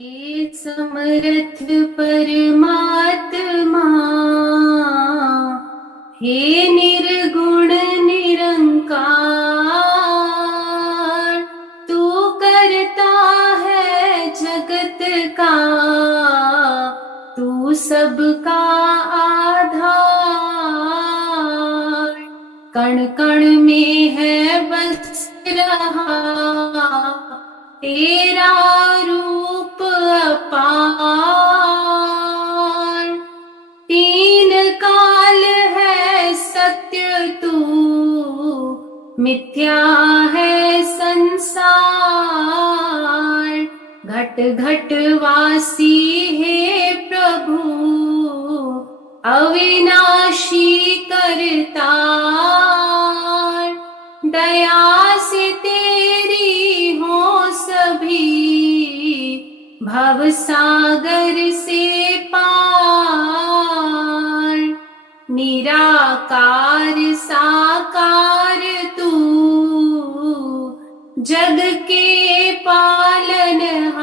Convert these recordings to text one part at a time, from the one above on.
हे समर्थ परमात्मा, हे निर्गुण निरंकार, तू करता है जगत का, तू सबका आधार। कण कण में है बस रहा तेरा रूप अपार। तीन काल है सत्य तू, मिथ्या है संसार। घट घट वासी हे प्रभु, अविनाशी करतार। दया से तेरी हो सभी, भव सागर से पार। निराकार साकार तू, जग के पालनहार।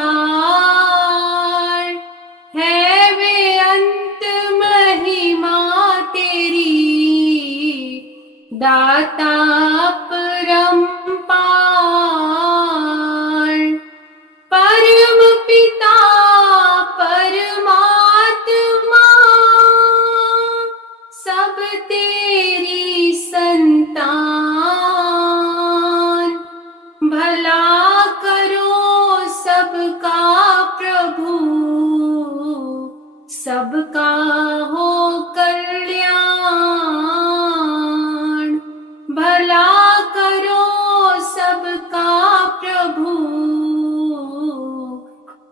है बेअंत महिमा तेरी, दाता परम्पार। परम पिता परमात्मा, सब तेरी संतान। भला करो सबका प्रभु, सबका हो कल्याण। भला करो सबका प्रभु,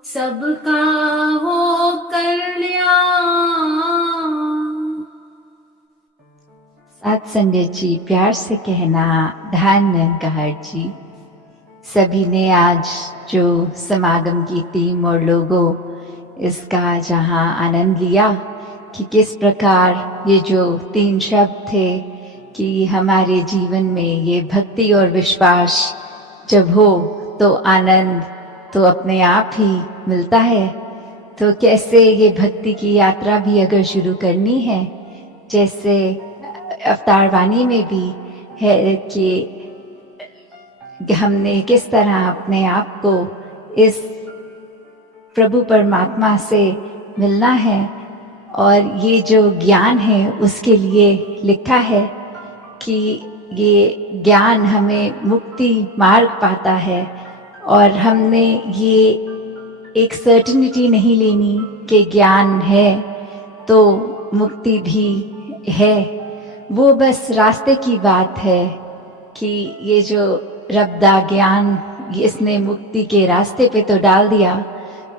सबका हो कल्याण। सात संगत जी, प्यार से कहना धन्य कहार जी। सभी ने आज जो समागम की टीम और लोगों इसका जहां आनंद लिया कि किस प्रकार ये जो तीन शब्द थे कि हमारे जीवन में ये भक्ति और विश्वास जब हो तो आनंद तो अपने आप ही मिलता है। तो कैसे ये भक्ति की यात्रा भी अगर शुरू करनी है, जैसे अवतार वाणी में भी है कि हमने किस तरह अपने आप को इस प्रभु परमात्मा से मिलना है, और ये जो ज्ञान है उसके लिए लिखा है कि ये ज्ञान हमें मुक्ति मार्ग पाता है। और हमने ये एक सर्टिनिटी नहीं लेनी कि ज्ञान है तो मुक्ति भी है, वो बस रास्ते की बात है कि ये जो रब्दा ज्ञान इसने मुक्ति के रास्ते पे तो डाल दिया,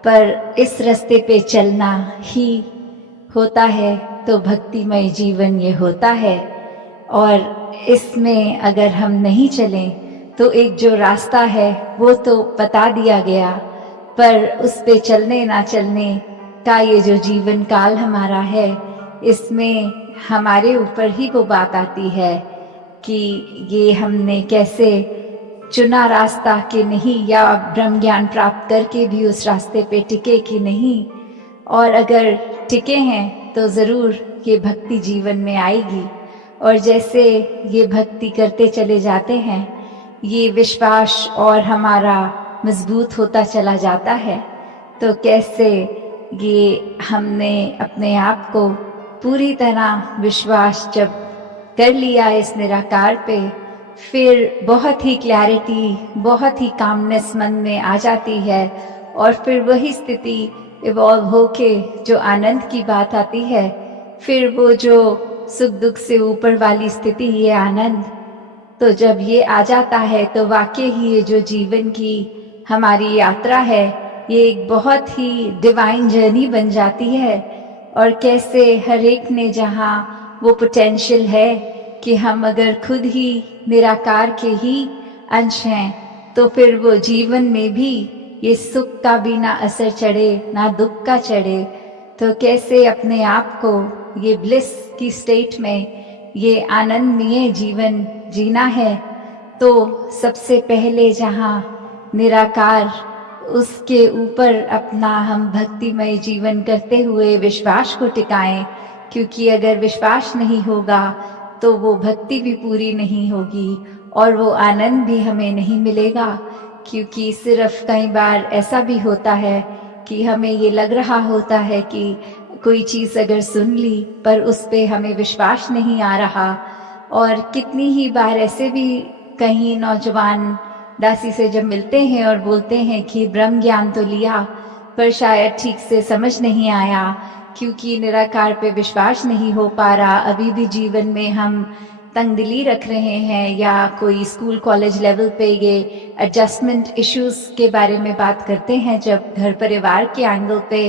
पर इस रास्ते पे चलना ही होता है। तो भक्तिमय जीवन ये होता है, और इसमें अगर हम नहीं चलें तो एक जो रास्ता है वो तो बता दिया गया, पर उस पे चलने ना चलने का ये जो जीवन काल हमारा है, इसमें हमारे ऊपर ही वो बात आती है कि ये हमने कैसे चुना रास्ता कि नहीं, या ब्रह्म ज्ञान प्राप्त करके भी उस रास्ते पे टिके कि नहीं। और अगर टिके हैं तो ज़रूर ये भक्ति जीवन में आएगी। और जैसे ये भक्ति करते चले जाते हैं, ये विश्वास और हमारा मजबूत होता चला जाता है। तो कैसे ये हमने अपने आप को पूरी तरह विश्वास जब कर लिया इस निराकार पे, फिर बहुत ही क्लैरिटी, बहुत ही कामनेस मन में आ जाती है, और फिर वही स्थिति इवॉल्व होके जो आनंद की बात आती है, फिर वो जो सुख दुख से ऊपर वाली स्थिति, ये आनंद तो जब ये आ जाता है तो वाकई ही ये जो जीवन की हमारी यात्रा है, ये एक बहुत ही डिवाइन जर्नी बन जाती है। और कैसे हर एक ने जहाँ वो पोटेंशियल है कि हम अगर खुद ही निराकार के ही अंश हैं, तो फिर वो जीवन में भी ये सुख का भी ना असर चढ़े ना दुख का चढ़े। तो कैसे अपने आप को ये ब्लिस की स्टेट में, ये आनंदमय जीवन जीना है। तो सबसे पहले जहाँ निराकार उसके ऊपर अपना हम भक्तिमय जीवन करते हुए विश्वास को टिकाएं, क्योंकि अगर विश्वास नहीं होगा तो वो भक्ति भी पूरी नहीं होगी और वो आनंद भी हमें नहीं मिलेगा। क्योंकि सिर्फ कई बार ऐसा भी होता है कि हमें ये लग रहा होता है कि कोई चीज़ अगर सुन ली पर उस पे हमें विश्वास नहीं आ रहा। और कितनी ही बार ऐसे भी कहीं नौजवान दासी से जब मिलते हैं और बोलते हैं कि ब्रह्म ज्ञान तो लिया पर शायद ठीक से समझ नहीं आया, क्योंकि निराकार पे विश्वास नहीं हो पा रहा। अभी भी जीवन में हम तंगदिली रख रहे हैं या कोई स्कूल कॉलेज लेवल पे ये एडजस्टमेंट इश्यूज के बारे में बात करते हैं जब घर परिवार के एंगल पे,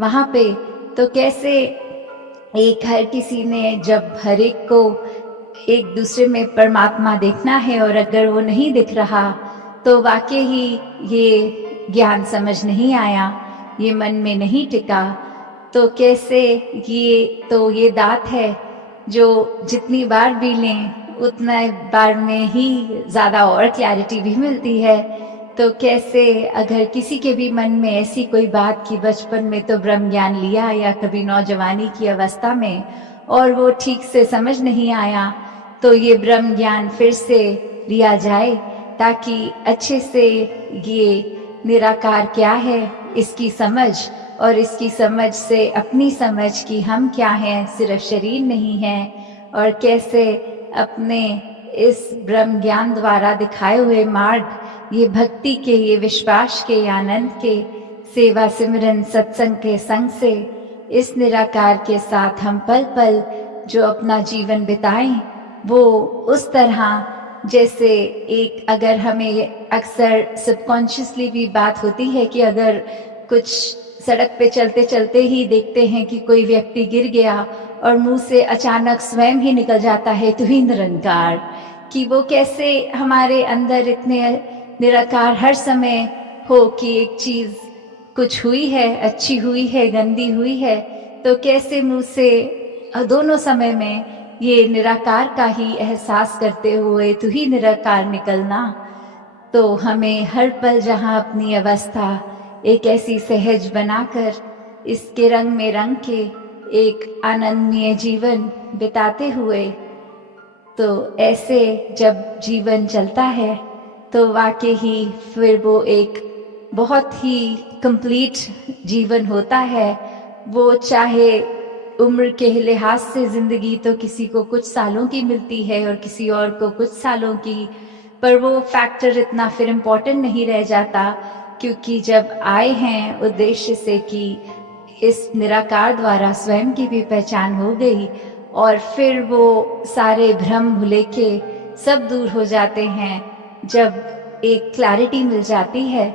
वहाँ पे तो कैसे एक हर किसी ने जब हर एक को एक दूसरे में परमात्मा देखना है और अगर वो नहीं दिख रहा तो वाकई ही ये ज्ञान समझ नहीं आया, ये मन में नहीं टिका। तो कैसे ये दात है जो जितनी बार भी लें उतना बार में ही ज़्यादा और क्लैरिटी भी मिलती है। तो कैसे अगर किसी के भी मन में ऐसी कोई बात कि बचपन में तो ब्रह्म ज्ञान लिया या कभी नौजवानी की अवस्था में और वो ठीक से समझ नहीं आया, तो ये ब्रह्म ज्ञान फिर से लिया जाए ताकि अच्छे से ये निराकार क्या है इसकी समझ, और इसकी समझ से अपनी समझ कि हम क्या हैं, सिर्फ शरीर नहीं है, और कैसे अपने इस ब्रह्म ज्ञान द्वारा दिखाए हुए मार्ग, ये भक्ति के, ये विश्वास के, आनंद के, सेवा सिमरन सत्संग के संग से इस निराकार के साथ हम पल पल जो अपना जीवन बिताएं वो उस तरह जैसे एक, अगर हमें अक्सर सबकॉन्शियसली भी बात होती है कि अगर कुछ सड़क पे चलते चलते ही देखते हैं कि कोई व्यक्ति गिर गया और मुंह से अचानक स्वयं ही निकल जाता है तो ही निरंकार, कि वो कैसे हमारे अंदर इतने निराकार हर समय हो कि एक चीज कुछ हुई है, अच्छी हुई है, गंदी हुई है, तो कैसे मुंह से दोनों समय में ये निराकार का ही एहसास करते हुए तू ही निराकार निकलना। तो हमें हर पल जहाँ अपनी अवस्था एक ऐसी सहज बनाकर इसके रंग में रंग के एक आनंदमय जीवन बिताते हुए, तो ऐसे जब जीवन चलता है तो वाकई ही फिर वो एक बहुत ही कंप्लीट जीवन होता है। वो चाहे उम्र के लिहाज से जिंदगी तो किसी को कुछ सालों की मिलती है और किसी और को कुछ सालों की, पर वो फैक्टर इतना फिर इम्पोर्टेंट नहीं रह जाता, क्योंकि जब आए हैं उद्देश्य से कि इस निराकार द्वारा स्वयं की भी पहचान हो गई और फिर वो सारे भ्रम भुले के सब दूर हो जाते हैं। जब एक क्लैरिटी मिल जाती है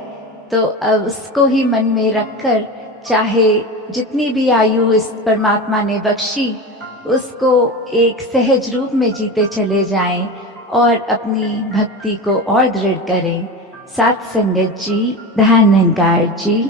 तो उसको ही मन में रखकर चाहे जितनी भी आयु इस परमात्मा ने बख्शी उसको एक सहज रूप में जीते चले जाएं और अपनी भक्ति को और दृढ़ करें। साथ संगत जी, धन निरंकार जी।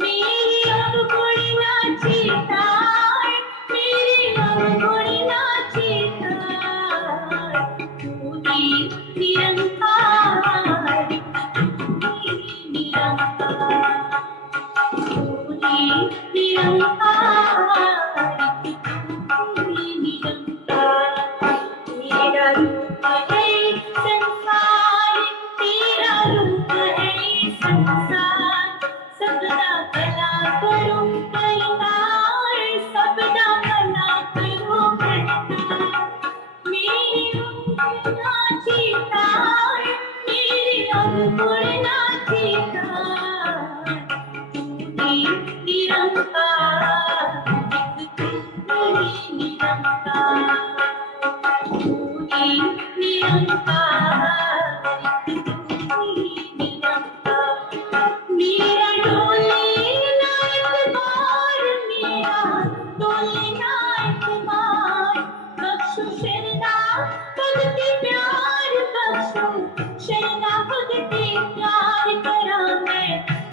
मेरी अब कोई ना गुणना ठिकान तू ही निरंकार तू ही निरंकार तू ही निरंकार तू ही निरंकार मेरा डोले ना एक बार मेरा डोले ना एक बार बख्शो शरणा भगति प्यार बख्शो शरणा भगति प्यार करा मैं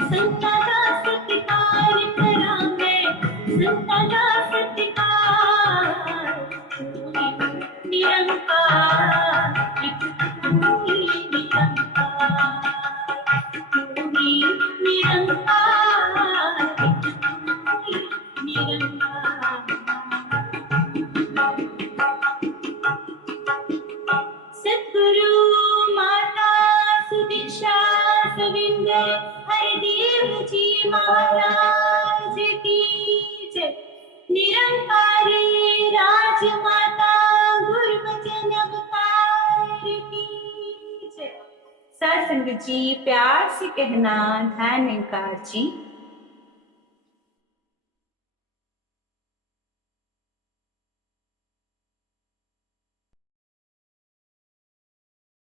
संता का सत्कार करा मैं संता का सत्कार तू ही निरंकार तू ही निरंकार तू ही निरंकार तू ही निरंकार सद्गुरु माता सुदीक्षा सविंदर हरिदेव जी महाराज की जय निरंकारी राजमाता गुरुवचन अवतार की जय। साध संगत जी प्यार से कहना ध्यान निरंकार जी